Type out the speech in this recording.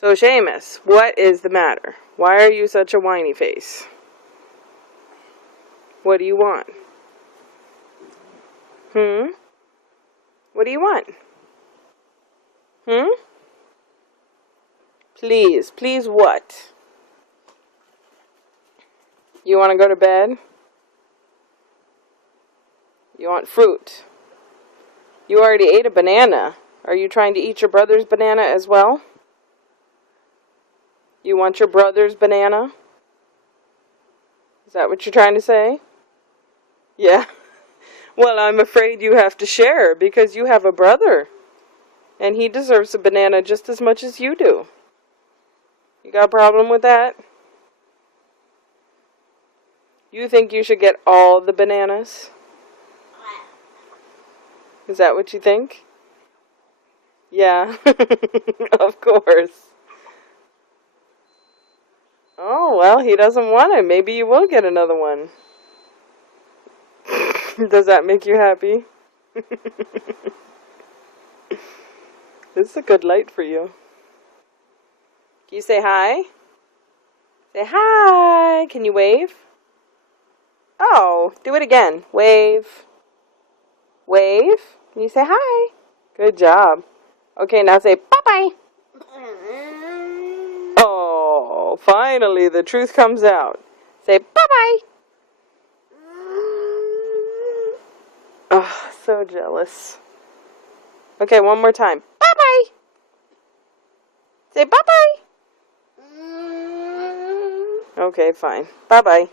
So, Seamus, what is the matter? Why are you such a whiny face? What do you want? What do you want? Please, please what? You want to go to bed? You want fruit? You already ate a banana. Are you trying to eat your brother's banana as well? You want your brother's banana? Is that what you're trying to say? Yeah. Well, I'm afraid you have to share because you have a brother. And he deserves a banana just as much as you do. You got a problem with that? You think you should get all the bananas? Is that what you think? Yeah. Of course. Oh, well, he doesn't want it. Maybe you will get another one. Does that make you happy? This is a good light for you. Can you say hi? Say hi. Can you wave? Oh, do it again. Wave. Wave. Can you say hi? Good job. Okay, now say bye-bye. Oh, finally the truth comes out. Say bye-bye. Oh, so jealous. Okay, one more time. Bye-bye. Say bye-bye. Okay, fine. Bye-bye.